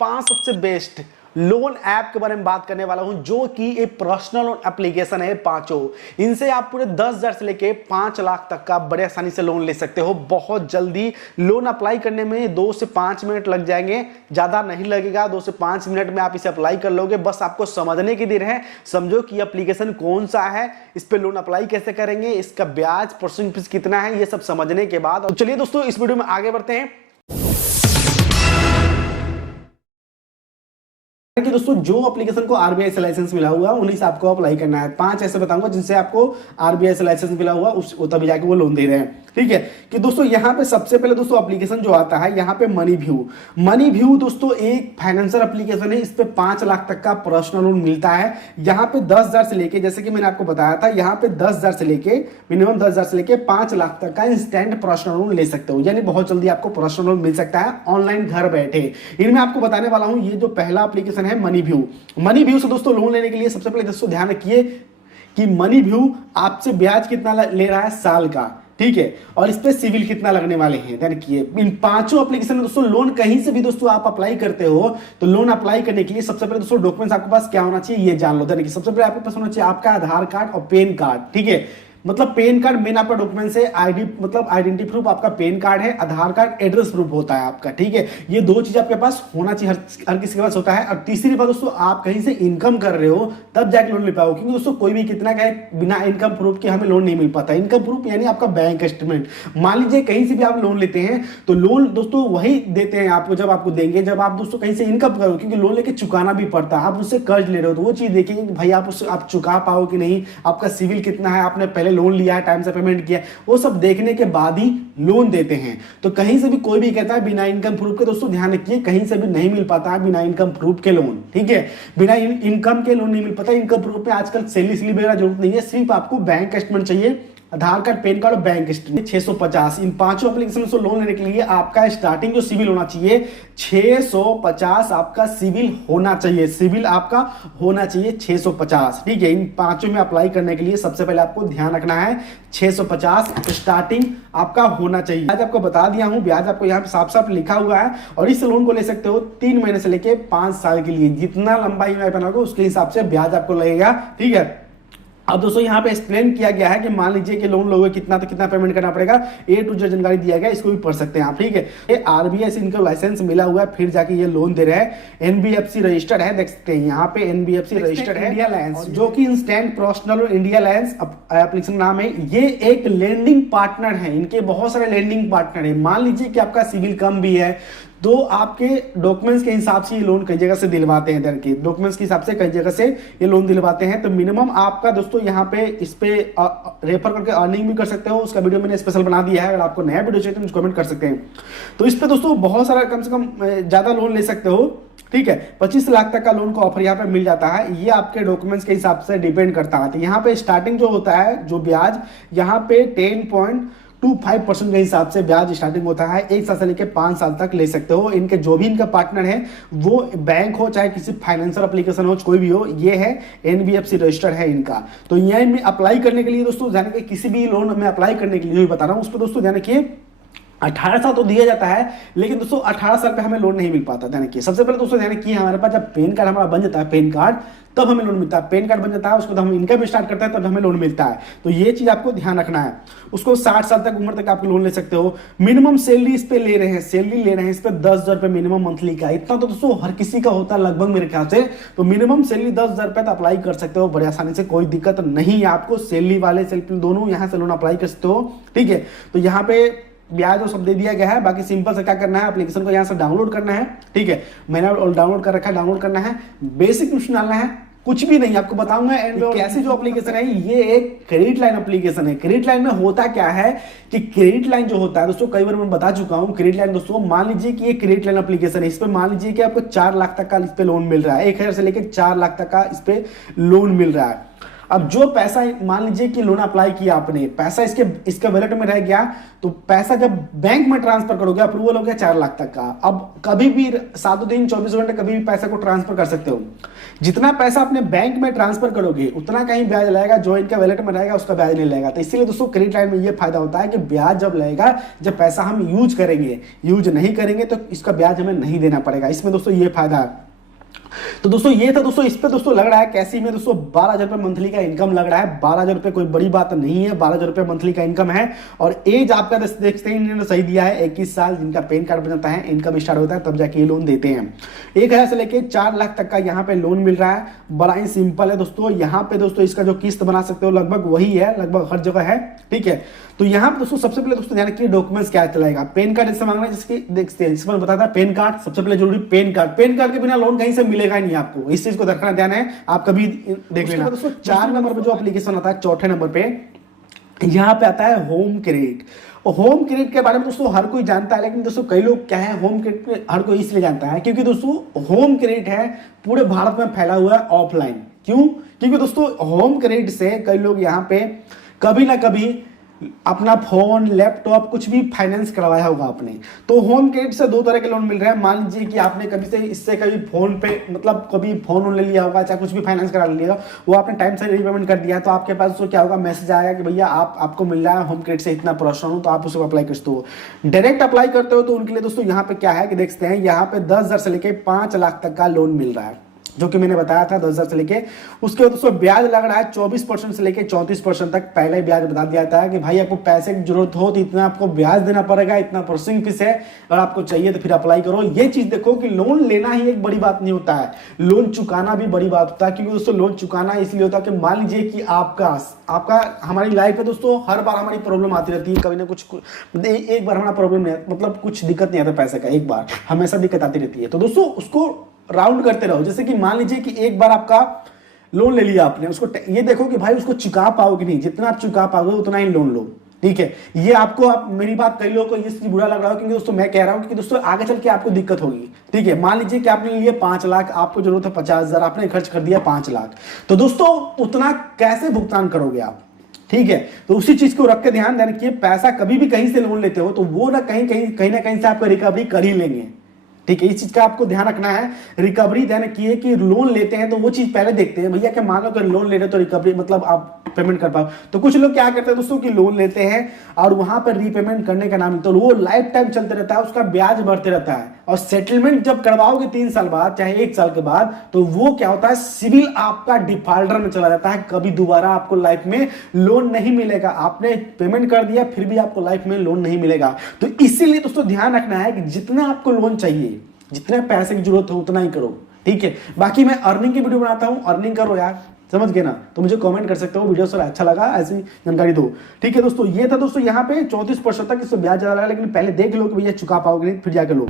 पांच सबसे best loan app के बारे में बात करने वाला हूं जो कि एक पर्सनल लोन एप्लीकेशन है। पांचों इनसे आप पूरे 10,000 से लेके 5 लाख तक का बड़े आसानी से लोन ले सकते हो। बहुत जल्दी लोन अप्लाई करने में 2 से 5 मिनट लग जाएंगे, ज्यादा नहीं लगेगा। 2 से 5 मिनट में आप इसे अप्लाई कर लोगे। बस आपको समझने की देर है। समझो कि एप्लीकेशन कौन सा है, इस पे लोन अप्लाई कैसे करेंगे, इसका ब्याज प्रोसेसिंग फीस कितना है, ये सब समझने के बाद तो चलिए दोस्तों इस वीडियो में आगे बढ़ते हैं कि दोस्तों जो एप्लीकेशन को आरबीआई से लाइसेंस मिला हुआ उन्हीं से आपको अप्लाई करना है। 5 ऐसे बताऊंगा जिनसे आपको आरबीआई से लाइसेंस मिला हुआ उस तभी जाके वो लोन दे रहे हैं। ठीक है कि दोस्तों यहाँ पे सबसे पहले दोस्तों एप्लीकेशन जो आता है यहाँ पे मनी व्यू दोस्तों एक फाइनेंशियल एप्लीकेशन है। इस पे 5 लाख तक का पर्सनल लोन मिलता है। यहाँ पे 10,000 से लेके, जैसे कि मैंने आपको बताया था, यहाँ पे 10,000 से लेके मिनिमम 10,000 से लेके 5 लाख तक का इंस्टेंट पर्सनल लोन ले सकते हो। यानी बहुत जल्दी आपको पर्सनल लोन मिल सकता है ऑनलाइन घर बैठे। इनमें आपको बताने वाला हूँ ये जो पहला एप्लीकेशन है मनी व्यू से दोस्तों लोन लेने के लिए सबसे पहले दोस्तों ध्यान रखिए कि मनी व्यू आपसे ब्याज कितना ले रहा है साल का। ठीक है, और इस पे सिविल कितना लगने वाले हैं ध्यान रखिए। इन पांचों एप्लीकेशन में दोस्तों लोन कहीं से भी दोस्तों आप अप्लाई करते हो तो लोन अप्लाई करने के लिए सबसे पहले दोस्तों डॉक्यूमेंट्स आपके पास क्या होना चाहिए ये जान लो। ध्यान रखिए सबसे पहले आपके पास होना चाहिए आपका आधार कार्ड और पैन कार्ड। ठीक है, मतलब पैन कार्ड मेन आपका डॉक्यूमेंट्स है। आईडी मतलब आइडेंटिटी प्रूफ आपका पैन कार्ड है। आधार कार्ड एड्रेस प्रूफ होता है आपका। ठीक है, ये 2 चीज आपके पास होना चाहिए, हर किसी के पास होता है। और तीसरी बात दोस्तों आप कहीं से इनकम कर रहे हो तब जाके लोन ले पाओ, क्योंकि दोस्तों कोई भी कितना का है बिना इनकम प्रूफ के हमें लोन नहीं मिल पाता। इनकम प्रूफ यानी आपका बैंक स्टेटमेंट। मान लीजिए कहीं से भी आप लोन लेते हैं तो लोन दोस्तों वही देते हैं आपको जब आपको देंगे जब आप दोस्तों कहीं से इनकम करो, क्योंकि लोन लेके चुकाना भी पड़ता है। आप उससे कर्ज ले रहे हो तो वो चीज देखेंगे कि भाई आप उससे आप चुका पाओ कि नहीं, आपका सिविल कितना है, आपने पहले लोन लिया है, टाइम से पेमेंट किया, वो सब देखने के बाद ही लोन देते हैं। तो कहीं से भी कोई भी कहता है बिना इनकम प्रूफ के, दोस्तों ध्यान रखिए कहीं से भी नहीं मिल पाता है बिना इनकम प्रूफ के लोन। ठीक है, बिना इनकम के लोन नहीं मिल पाता। इनकम प्रूफ पे आजकल सैलरी स्लिप वगैरह जरूरत नहीं है, सिर्फ आपको बैंक स्टेटमेंट चाहिए, आधार कार्ड, पैन कार्ड और बैंक स्टेटमेंट। 650 इन पांचों एप्लीकेशन से लोन लेने के लिए आपका स्टार्टिंग जो सिविल होना चाहिए 650 आपका सिविल होना चाहिए। सिविल आपका होना चाहिए 650। ठीक है, इन पांचों में अप्लाई करने के लिए सबसे पहले आपको ध्यान रखना है 650 स्टार्टिंग आपका होना चाहिए। आज आपको बता दिया हूं ब्याज आपको यहाँ पे साफ साफ लिखा हुआ है। और इस लोन को ले सकते हो 3 महीने से लेके 5 साल के लिए। जितना लंबा ईएमआई बनाओगे उसके हिसाब से ब्याज आपको लगेगा। ठीक है, अब दोस्तों यहाँ पे एक्सप्लेन किया गया है कि मान लीजिए कि लोन लोगे कितना तो कितना पेमेंट करना पड़ेगा, A to Z जानकारी दिया गया, इसको भी पढ़ सकते हैं आप। ठीक है, ये आरबीआई से इनको लाइसेंस मिला हुआ है फिर जाके ये लोन दे रहे हैं। एनबीएफसी रजिस्टर्ड है, देख सकते हैं यहाँ पे एनबीएफसी रजिस्टर्ड है। इंडिया लायंस जो कि instant personal India Lions application नाम है। ये एक लेंडिंग पार्टनर है, इनके बहुत सारे लेंडिंग पार्टनर है। मान लीजिए कि आपका सिविल कम भी है तो आपके डॉक्यूमेंट्स के हिसाब से ये लोन कई जगह से दिलवाते हैं। इधर के डॉक्यूमेंट्स के हिसाब से कई जगह से ये लोन दिलवाते हैं। तो मिनिमम आपका दोस्तों यहाँ पे इस पे रेफर करके अर्निंग भी कर सकते हो। उसका वीडियो मैंने स्पेशल बना दिया है, अगर आपको नया वीडियो चाहिए तो मुझे कमेंट कर सकते हैं। तो इस पे दोस्तों बहुत सारा कम से कम ज्यादा लोन ले सकते हो। ठीक है, 25 लाख तक का लोन का ऑफर यहाँ पे मिल जाता है। ये आपके डॉक्यूमेंट्स के हिसाब से डिपेंड करता है। तो यहाँ पे स्टार्टिंग जो होता है जो ब्याज यहाँ पे 10.25% के हिसाब से ब्याज स्टार्टिंग होता है। 1 साल से लेकर 5 साल तक ले सकते हो। इनके जो भी इनका पार्टनर है वो बैंक हो चाहे किसी फाइनेंशियल एप्लीकेशन हो कोई भी हो, ये है एनबीएफसी रजिस्टर्ड है इनका। तो यह में अप्लाई करने के लिए दोस्तों जाने के किसी भी लोन में अप्लाई करने के लिए बता रहा हूं उस पर दोस्तों जाने के 18 साल तो दिया जाता है, लेकिन दोस्तों 18 साल पे हमें लोन नहीं मिल पाता। ध्यान रखिए सबसे पहले दोस्तों ध्यान रखिए हमारे पास जब पैन कार्ड हमारा बन जाता है, पैन कार्ड तब हमें लोन मिलता है। पैन कार्ड बन जाता है उसको तो हम इनकम स्टार्ट करते हैं तब हमें लोन मिलता है। तो ये चीज आपको ध्यान रखना है। उसको 60 साल तक उम्र तक आप लोन ले सकते हो। मिनिमम सैलरी इस पे ले रहे हैं, सैलरी ले रहे हैं इस पे 10,000 रुपए मिनिमम मंथली का। इतना तो दोस्तों हर किसी का होता है लगभग मेरे ख्याल से। तो मिनिमम सैलरी 10,000 रुपए तो अप्लाई कर सकते हो बड़े आसानी से, कोई दिक्कत नहीं है आपको। सैलरी वाले सेल्फ दोनों यहाँ से लोन अप्लाई कर सकते हो। ठीक है, तो यहाँ पे ब्याज और सब दे दिया गया है। बाकी सिंपल से क्या करना है, एप्लीकेशन को यहाँ से डाउनलोड करना है। ठीक है, मैंने डाउनलोड कर रखा है, डाउनलोड करना है, बेसिक कुछ डालना है, कुछ भी नहीं आपको बताऊंगा। एंड कैसे जो एप्लीकेशन है ये एक क्रेडिट लाइन एप्लीकेशन है। क्रेडिट लाइन में होता क्या है कि क्रेडिट लाइन जो होता है दोस्तों कई बार मैं बता चुका हूं। क्रेडिट लाइन दोस्तों मान लीजिए कि ये क्रेडिट लाइन एप्लीकेशन है, इस पे मान लीजिए कि आपको 4 लाख तक का इस पे लोन मिल रहा है। 1,000 से लेकर 4 लाख तक का इस पे लोन मिल रहा है। अब जो पैसा मान लीजिए कि लोन अप्लाई किया आपने, पैसा इसके वॉलेट में रह गया, तो पैसा जब बैंक में ट्रांसफर करोगे, अप्रूवल हो गया 4 लाख तक का, अब कभी भी 7 दिन 24 घंटे कभी भी पैसा को ट्रांसफर कर सकते हो। जितना पैसा अपने बैंक में ट्रांसफर करोगे उतना कहीं ब्याज लगेगा, जो इनका वॉलेट में रहेगा उसका ब्याज नहीं लगेगा। तो इसीलिए दोस्तों क्रेडिट लाइन में ये फायदा होता है कि ब्याज जब लगेगा जब पैसा हम यूज करेंगे, यूज नहीं करेंगे तो इसका ब्याज हमें नहीं देना पड़ेगा। इसमें दोस्तों ये फायदा है। तो दोस्तों ये था दोस्तों, इस पे दोस्तों लग रहा है कैसी में दोस्तों 12,000 रुपए मंथली का इनकम लग रहा है। 12,000 रुपए कोई बड़ी बात नहीं है, 12,000 रुपए मंथली का इनकम है। और एज आपका देखते हैं इन्होंने सही दिया है 21 साल, जिनका पैन कार्ड बनता है, इनकम स्टार्ट होता है तब जाके ये लोन देते हैं। 1,000 से लेके 4 लाख तक का यहाँ पे लोन मिल रहा है। बड़ा ही सिंपल है दोस्तों। यहाँ पे दोस्तों इसका जो किस्त बना सकते हो लगभग वही है, लगभग हर जगह है, ठीक है। तो यहाँ पे दोस्तों सबसे पहले दोस्तों ध्यान रखिए डॉक्यूमेंट्स क्या चलेगा। पेन कार्ड इससे मांगना है, जिसकी देखते हैं इसमें बताता है पेन कार्ड सबसे पहले जरूरी। पेन कार्ड के बिना लोन कहीं से मिलेगा ही नहीं आपको, इस चीज को रखना ध्यान है, आप कभी देख लेना। दोस्तों 4 नंबर पे जो एप्लीकेशन आता है, चौथे नंबर पे यहाँ पे आता है होम क्रेडिट। और होम क्रेडिट के बारे में दोस्तों हर कोई जानता है, लेकिन दोस्तों कई लोग क्या है होम क्रेडिट हर कोई इसलिए जानता है क्योंकि दोस्तों होम क्रेडिट है पूरे भारत में फैला हुआ है ऑफलाइन। क्यों? क्योंकि दोस्तों होम क्रेडिट से कई लोग यहाँ पे कभी ना कभी अपना फोन, लैपटॉप कुछ भी फाइनेंस करवाया होगा आपने। तो होम क्रेडिट से 2 तरह के लोन मिल रहे हैं। मान लीजिए कि आपने कभी से इससे कभी फोन पे मतलब कभी फोन ले लिया होगा, चाहे कुछ भी फाइनेंस करा लिया, वो आपने टाइम से रीपेमेंट कर दिया, तो आपके पास तो क्या होगा, मैसेज आएगा कि भैया आपको मिल रहा है होम क्रेडिट से इतना प्रोसेस हो, तो आप उसको अप्लाई करते हो। डायरेक्ट अप्लाई करते हो तो उनके लिए दोस्तों यहाँ पे क्या है कि देखते हैं, यहाँ पे 10,000 से लेके 5 लाख तक का लोन मिल रहा है, जो कि मैंने बताया था 10,000 से लेके। उसके बाद दोस्तों ब्याज लग रहा है 24% से लेके 34% तक। पहले ही ब्याज बता दिया था कि भाई आपको पैसे की जरूरत हो तो इतना आपको ब्याज देना पड़ेगा, इतना प्रोसेसिंग फीस है, और आपको चाहिए तो फिर अप्लाई करो। ये चीज देखो कि लोन लेना ही एक बड़ी बात नहीं होता है, लोन चुकाना भी बड़ी बात होता है। क्योंकि दोस्तों लोन चुकाना इसलिए होता है कि मान लीजिए कि आपका हमारी लाइफ में दोस्तों हर बार हमारी प्रॉब्लम आती रहती है, कभी ना कुछ एक बार हमारा प्रॉब्लम नहीं, मतलब कुछ दिक्कत नहीं आता पैसे का, एक बार हमेशा दिक्कत आती रहती है। तो दोस्तों उसको राउंड करते रहो। जैसे कि मान लीजिए कि एक बार आपका लोन ले लिया आपने, उसको ये देखो कि भाई उसको चुका पाओगे नहीं, जितना आप चुका पाओगे उतना ही लोन लो, ठीक है। ये आपको मेरी बात कई लोगों को ये चीज बुरा लग रहा है, क्योंकि दोस्तों मैं कह रहा हूं कि दोस्तों आगे चल के आपको दिक्कत होगी, ठीक है। मान लीजिए कि आपने लिए 5 लाख, आपको जरूरत है 50,000, आपने खर्च कर दिया 5 लाख, तो दोस्तों उतना कैसे भुगतान करोगे आप, ठीक है। तो उसी चीज को रख के ध्यान रखिए, पैसा कभी भी कहीं से लोन लेते हो तो वो ना कहीं ना कहीं से आपको रिकवरी कर ही लेंगे, ठीक है। इस चीज का आपको ध्यान रखना है। रिकवरी ध्यान रखिए कि लोन लेते हैं तो वो चीज पहले देखते हैं भैया कि मान लो अगर लोन ले रहे तो रिकवरी मतलब आप पेमेंट कर पाओ। तो कुछ लोग क्या करते हैं दोस्तों कि लोन लेते हैं और वहां पर रीपेमेंट करने का नाम, तो वो लाइफ टाइम चलते रहता है, उसका ब्याज बढ़ते रहता है। और सेटलमेंट जब करवाओगे 3 साल बाद चाहे 1 साल के बाद, तो वो क्या होता है, सिविल आपका डिफॉल्टर में चला जाता है, कभी दोबारा आपको लाइफ में लोन नहीं मिलेगा। आपने पेमेंट कर दिया फिर भी आपको लाइफ में लोन नहीं मिलेगा। तो इसीलिए दोस्तों ध्यान रखना है कि जितना आपको लोन चाहिए, जितने पैसे की जरूरत हो उतना ही करो, ठीक है। बाकी मैं अर्निंग की वीडियो बनाता हूं, अर्निंग करो यार, समझ गए ना। तो मुझे कमेंट कर सकते हो, वीडियो सर अच्छा लगा ऐसी जानकारी दो, ठीक है दोस्तों। ये था दोस्तों यहाँ पे 34% तक इससे ब्याज ज्यादा लगा, लेकिन पहले देख लो कि भैया चुका पाओगे नहीं, फिर जाके लो।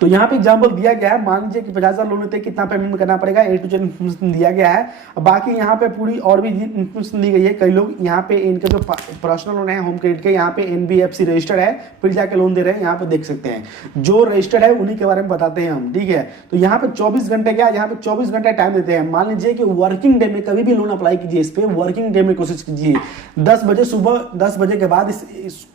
तो यहाँ पे एग्जाम्पल दिया गया है, मान लीजिए कि 50,000 लोन लेते हैं, कितना पेमेंट करना पड़ेगा, A to Z इन्फॉर्मेशन दिया गया है। बाकी यहाँ पे पूरी और भी इन्फॉर्मेशन दी गई है। कई लोग यहाँ पे इनके जो पर्सनल लोन है होम क्रेडिट के, यहाँ पे NBFC रजिस्टर्ड है, फिर जाके लोन दे रहे हैं, यहाँ पे देख सकते हैं। जो रजिस्टर्ड है उन्हीं के बारे में बताते हैं हम, ठीक है। तो यहाँ पे 24 घंटे क्या, यहाँ पे 24 घंटे टाइम देते हैं। मान लीजिए कि वर्किंग डे में कभी भी लोन अप्लाई कीजिए, इस पे वर्किंग डे में कोशिश कीजिए, 10 बजे सुबह 10 बजे के बाद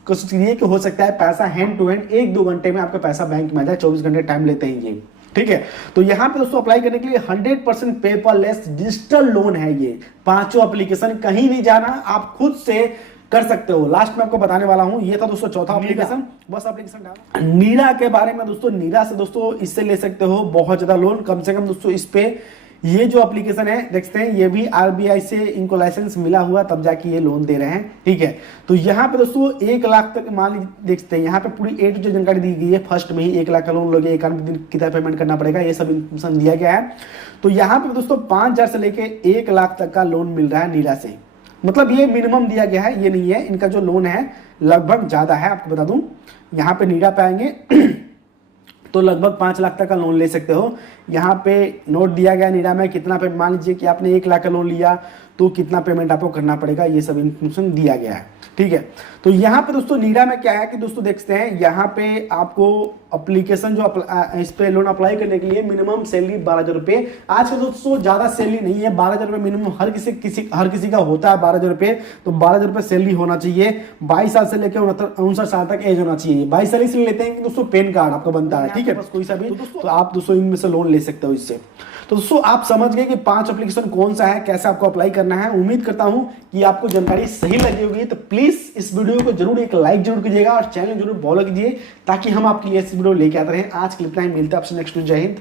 कोशिश कीजिए कि हो सकता है पैसा हैंड टू हैंड 1-2 घंटे में आपका पैसा बैंक में आ जाए। 24 घंटे टाइम लेते हैं ये, ठीक है। तो यहां पे दोस्तों अप्लाई करने के लिए 100% पेपरलेस डिजिटल लोन है ये। 5 एप्लीकेशन, कहीं नहीं जाना, आप खुद से कर सकते हो। लास्ट में आपको बताने वाला हूं। ये था दोस्तों चौथा एप्लीकेशन, बस एप्लीकेशन डाल। नीरा के बारे में दोस्तों, नीरा से दोस्तों इससे ले सकते हो बहुत ज्यादा लोन, कम से कम दोस्तों इस पे ये जो एप्लीकेशन है देखते हैं, ये भी RBI से इनको लाइसेंस मिला हुआ तब जाके ये लोन दे रहे हैं, ठीक है। तो यहाँ पे दोस्तों 1 लाख तक मान लीजिए, देखते हैं यहाँ पे पूरी A to Z जानकारी दी गई है। फर्स्ट में ही 1 लाख का लोन लोगे, 91 दिन कितना पेमेंट करना पड़ेगा, ये सब इन्फॉर्मेशन दिया गया है। तो यहाँ पे दोस्तों 5,000 से लेके 1 लाख तक का लोन मिल रहा है नीरा से। मतलब ये मिनिमम दिया गया है, ये नहीं है। इनका जो लोन है लगभग ज्यादा है, आपको बता दूं। यहाँ पे नीरा पे आएंगे तो लगभग 5 लाख तक का लोन ले सकते हो। यहाँ पे नोट दिया गया नीरा में कितना पे, मान लीजिए कि आपने 1 लाख का लोन लिया तो कितना पेमेंट आपको करना पड़ेगा, ये सब इन्फॉर्मेशन दिया गया है। ठीक है। तो यहाँ पे दोस्तों नीडा में क्या है कि दोस्तों देखते हैं यहाँ पे आपको एप्लीकेशन जो इस पे लोन अप्लाई करने के लिए मिनिमम सैलरी 12,000 रुपये। आज के दोस्तों ज्यादा सैलरी नहीं है, 12,000 रुपये मिनिमम हर किसी का होता है 12,000 रुपये। तो 12,000 रुपये सैलरी होना चाहिए, 22 साल से लेकर 59 साल तक एज होना चाहिए। 22 साल इसलिए लेते हैं कि दोस्तों पैन कार्ड आपका बनता है, ठीक है, बस कोई सा भी, तो आप दोस्तों इनमें से लोन ले सकते हो इससे। तो दोस्तों आप समझ गए कि 5 एप्लीकेशन कौन सा है, कैसे आपको अप्लाई करना है। उम्मीद करता हूं कि आपको जानकारी सही लगी होगी। तो प्लीज इस वीडियो को जरूर एक लाइक जरूर कीजिएगा और चैनल जरूर फॉलो कीजिए ताकि हम आपके लिए इस वीडियो लेके आते रहें। आज के लिए इतना ही, मिलते हैं आपसे नेक्स्ट वीडियो। जय हिंद,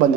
वंदे मातरम।